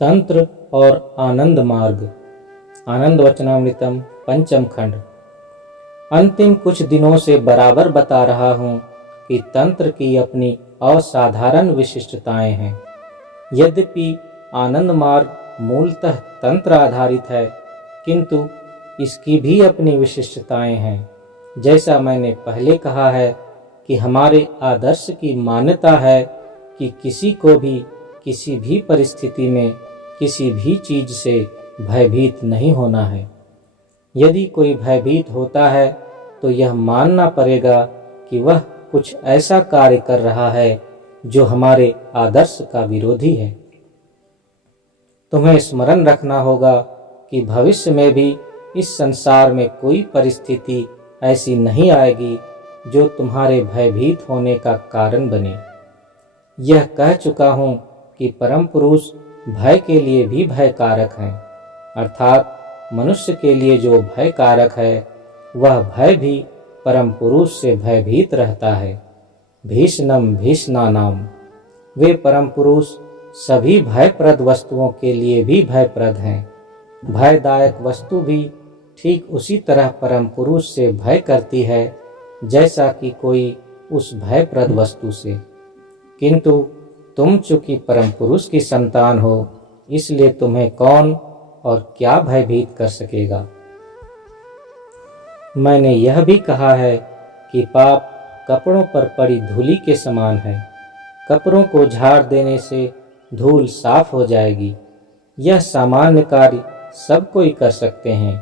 तंत्र और आनंद मार्ग। आनंद वचनामृतम पंचम खंड। अंतिम कुछ दिनों से बराबर बता रहा हूँ कि तंत्र की अपनी असाधारण विशिष्टताएं हैं। यद्यपि आनंद मार्ग मूलतः तंत्र आधारित है, किंतु इसकी भी अपनी विशिष्टताएं हैं। जैसा मैंने पहले कहा है कि हमारे आदर्श की मान्यता है कि किसी को भी किसी भी परिस्थिति में किसी भी चीज से भयभीत नहीं होना है। यदि कोई भयभीत होता है तो यह मानना पड़ेगा कि वह कुछ ऐसा कार्य कर रहा है जो हमारे आदर्श का विरोधी है। तुम्हें स्मरण रखना होगा कि भविष्य में भी इस संसार में कोई परिस्थिति ऐसी नहीं आएगी जो तुम्हारे भयभीत होने का कारण बने। यह कह चुका हूँ कि परम पुरुष भय के लिए भी भयकारक हैं, अर्थात मनुष्य के लिए जो भय कारक है वह भय भी परम पुरुष से भयभीत रहता है। भीषणम भीषणानाम। वे परम पुरुष सभी भयप्रद वस्तुओं के लिए भी भयप्रद हैं। भयदायक वस्तु भी ठीक उसी तरह परम पुरुष से भय करती है जैसा कि कोई उस भयप्रद वस्तु से। किंतु तुम चूंकि परम पुरुष की संतान हो, इसलिए तुम्हें कौन और क्या भयभीत कर सकेगा। मैंने यह भी कहा है कि पाप कपड़ों पर पड़ी धूली के समान है। कपड़ों को झाड़ देने से धूल साफ हो जाएगी। यह सामान्य कार्य सब कोई कर सकते हैं।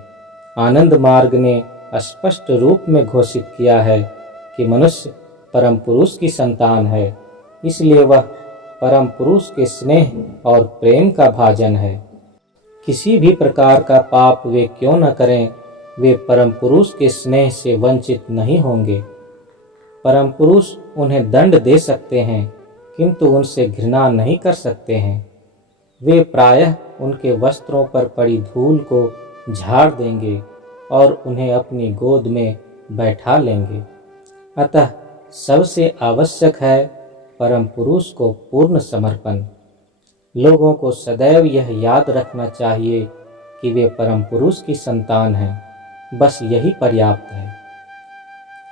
आनंद मार्ग ने स्पष्ट रूप में घोषित किया है कि मनुष्य परम पुरुष की संतान है, इसलिए वह परम पुरुष के स्नेह और प्रेम का भाजन है। किसी भी प्रकार का पाप वे क्यों न करें, वे परम पुरुष के स्नेह से वंचित नहीं होंगे। परम पुरुष उन्हें दंड दे सकते हैं, किंतु उनसे घृणा नहीं कर सकते हैं। वे प्रायः उनके वस्त्रों पर पड़ी धूल को झाड़ देंगे और उन्हें अपनी गोद में बैठा लेंगे। अतः सबसे आवश्यक है परम पुरुष को पूर्ण समर्पण। लोगों को सदैव यह याद रखना चाहिए कि वे परम पुरुष की संतान हैं। बस यही पर्याप्त है।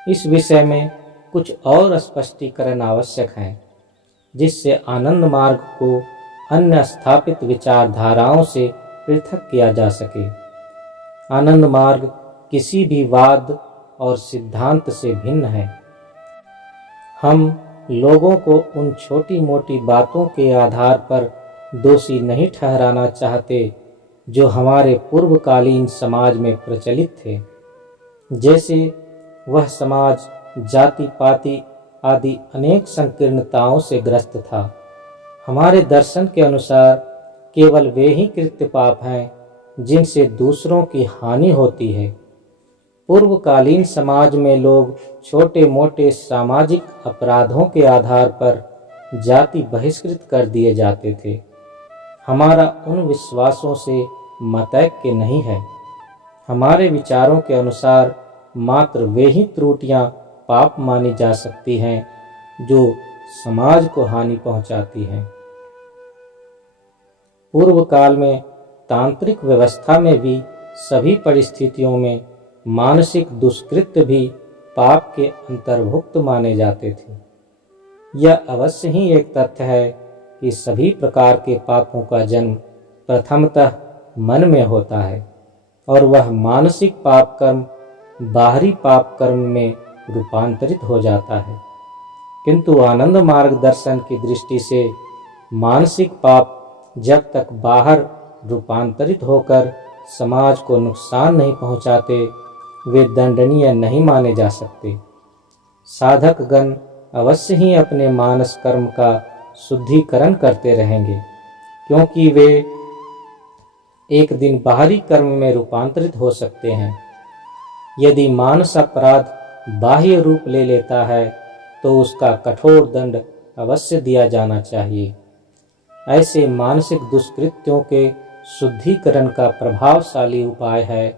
इस विषय में कुछ और स्पष्टीकरण आवश्यक है, जिससे आनंद मार्ग को अन्य स्थापित विचारधाराओं से पृथक किया जा सके। आनंद मार्ग किसी भी वाद और सिद्धांत से भिन्न है। हम लोगों को उन छोटी मोटी बातों के आधार पर दोषी नहीं ठहराना चाहते जो हमारे पूर्वकालीन समाज में प्रचलित थे। जैसे वह समाज जाति पाति आदि अनेक संकीर्णताओं से ग्रस्त था। हमारे दर्शन के अनुसार केवल वे ही कृत्य पाप हैं जिनसे दूसरों की हानि होती है। पूर्वकालीन समाज में लोग छोटे मोटे सामाजिक अपराधों के आधार पर जाति बहिष्कृत कर दिए जाते थे। हमारा उन विश्वासों से मतैक्य नहीं है। हमारे विचारों के अनुसार मात्र वे ही त्रुटियां पाप मानी जा सकती हैं जो समाज को हानि पहुंचाती हैं। पूर्व काल में तांत्रिक व्यवस्था में भी सभी परिस्थितियों में मानसिक दुष्कृत्य भी पाप के अंतर्भुक्त माने जाते थे। यह अवश्य ही एक तथ्य है कि सभी प्रकार के पापों का जन्म प्रथमतः मन में होता है और वह मानसिक पाप कर्म बाहरी पाप कर्म में रूपांतरित हो जाता है। किंतु आनंद मार्ग दर्शन की दृष्टि से मानसिक पाप जब तक बाहर रूपांतरित होकर समाज को नुकसान नहीं पहुंचाते, वे दंडनीय नहीं माने जा सकते। साधक गण अवश्य ही अपने मानस कर्म का शुद्धिकरण करते रहेंगे, क्योंकि वे एक दिन बाहरी कर्म में रूपांतरित हो सकते हैं। यदि मानस अपराध बाह्य रूप ले लेता है तो उसका कठोर दंड अवश्य दिया जाना चाहिए। ऐसे मानसिक दुष्कृत्यों के शुद्धिकरण का प्रभावशाली उपाय है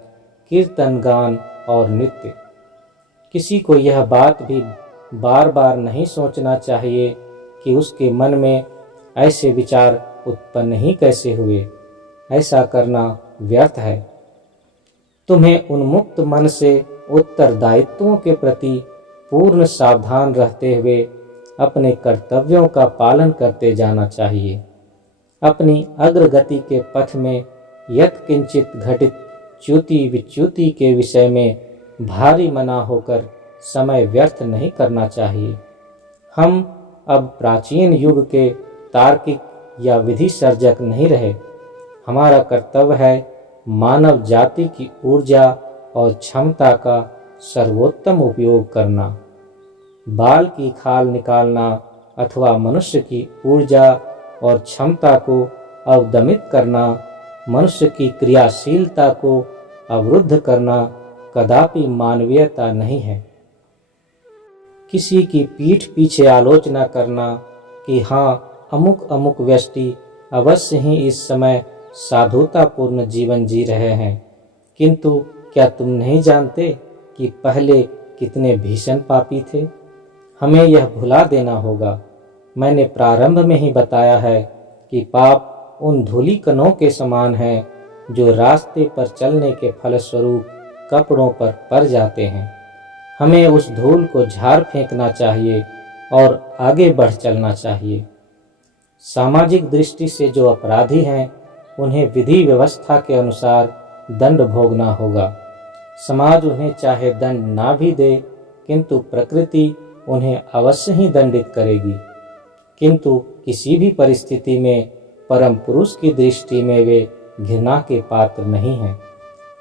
कीर्तन गान और नृत्य। किसी को यह बात भी बार बार नहीं सोचना चाहिए कि उसके मन में ऐसे विचार उत्पन्न ही कैसे हुए? ऐसा करना व्यर्थ है। तुम्हें उन्मुक्त मन से उत्तरदायित्वों के प्रति पूर्ण सावधान रहते हुए अपने कर्तव्यों का पालन करते जाना चाहिए। अपनी अग्रगति के पथ में यत्किंचित घटित च्युति विच्युति के विषय में भारी मना होकर समय व्यर्थ नहीं करना चाहिए। हम अब प्राचीन युग के तार्किक या विधि सर्जक नहीं रहे। हमारा कर्तव्य है मानव जाति की ऊर्जा और क्षमता का सर्वोत्तम उपयोग करना। बाल की खाल निकालना अथवा मनुष्य की ऊर्जा और क्षमता को अवदमित करना, मनुष्य की क्रियाशीलता को अवरुद्ध करना कदापि मानवीयता नहीं है। किसी की पीठ पीछे आलोचना करना कि हाँ, अमुक अमुक व्यक्ति अवश्य ही इस समय साधुतापूर्ण जीवन जी रहे हैं, किंतु क्या तुम नहीं जानते कि पहले कितने भीषण पापी थे? हमें यह भुला देना होगा। मैंने प्रारंभ में ही बताया है कि पाप उन धूलिकणों के समान है जो रास्ते पर चलने के फलस्वरूप कपड़ों पर पड़ जाते हैं। हमें उस धूल को झाड़ फेंकना चाहिए और आगे बढ़ चलना चाहिए। सामाजिक दृष्टि से जो अपराधी हैं, उन्हें विधि व्यवस्था के अनुसार दंड भोगना होगा। समाज उन्हें चाहे दंड ना भी दे, किंतु प्रकृति उन्हें अवश्य ही दंडित करेगी। किंतु किसी भी परिस्थिति में परम पुरुष की दृष्टि में वे घृणा के पात्र नहीं हैं।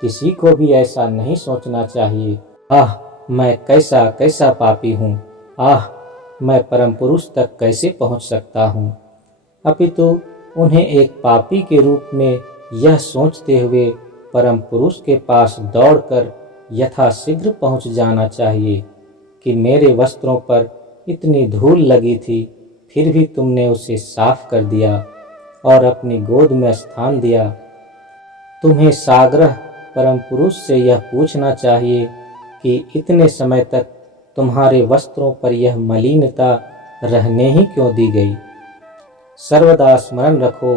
किसी को भी ऐसा नहीं सोचना चाहिए, आह मैं कैसा कैसा पापी हूँ, आह मैं परम पुरुष तक कैसे पहुँच सकता हूँ। अपितु उन्हें एक पापी के रूप में यह सोचते हुए परम पुरुष के पास दौड़कर यथाशीघ्र पहुँच जाना चाहिए कि मेरे वस्त्रों पर इतनी धूल लगी थी, फिर भी तुमने उसे साफ कर दिया और अपनी गोद में स्थान दिया। तुम्हें साग्रह परम पुरुष से यह पूछना चाहिए कि इतने समय तक तुम्हारे वस्त्रों पर यह मलिनता रहने ही क्यों दी गई। सर्वदा स्मरण रखो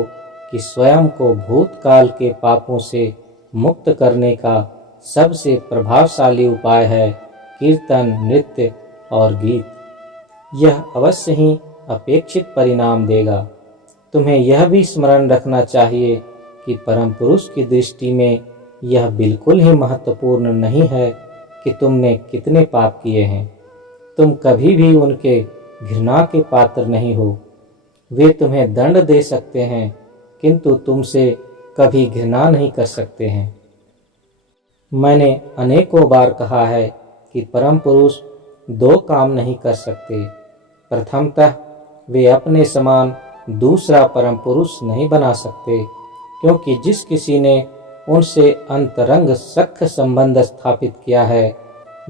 कि स्वयं को भूतकाल के पापों से मुक्त करने का सबसे प्रभावशाली उपाय है कीर्तन, नृत्य और गीत। यह अवश्य ही अपेक्षित परिणाम देगा। तुम्हें यह भी स्मरण रखना चाहिए कि परम पुरुष की दृष्टि में यह बिल्कुल ही महत्वपूर्ण नहीं है कि तुमने कितने पाप किए हैं। तुम कभी भी उनके घृणा के पात्र नहीं हो। वे तुम्हें दंड दे सकते हैं, किंतु तुमसे कभी घृणा नहीं कर सकते हैं। मैंने अनेकों बार कहा है कि परम पुरुष दो काम नहीं कर सकते। प्रथमतः वे अपने समान दूसरा परम पुरुष नहीं बना सकते, क्योंकि जिस किसी ने उनसे अंतरंग सख्त संबंध स्थापित किया है,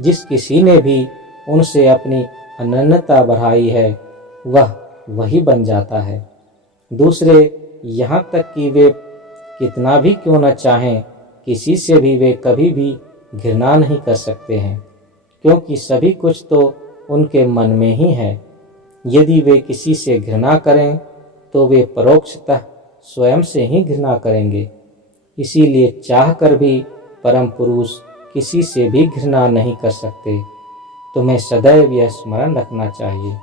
जिस किसी ने भी उनसे अपनी अनन्यता बढ़ाई है, वह वही बन जाता है। दूसरे, यहाँ तक कि वे कितना भी क्यों न चाहें, किसी से भी वे कभी भी घृणा नहीं कर सकते हैं, क्योंकि सभी कुछ तो उनके मन में ही है। यदि वे किसी से घृणा करें तो वे परोक्षतः स्वयं से ही घृणा करेंगे। इसीलिए चाहकर भी परम पुरुष किसी से भी घृणा नहीं कर सकते। तुम्हें सदैव यह स्मरण रखना चाहिए।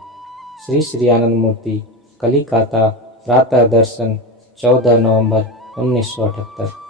श्री श्री आनंद मूर्ति, कलिकाता, प्रातः दर्शन, 14 नवंबर 1978।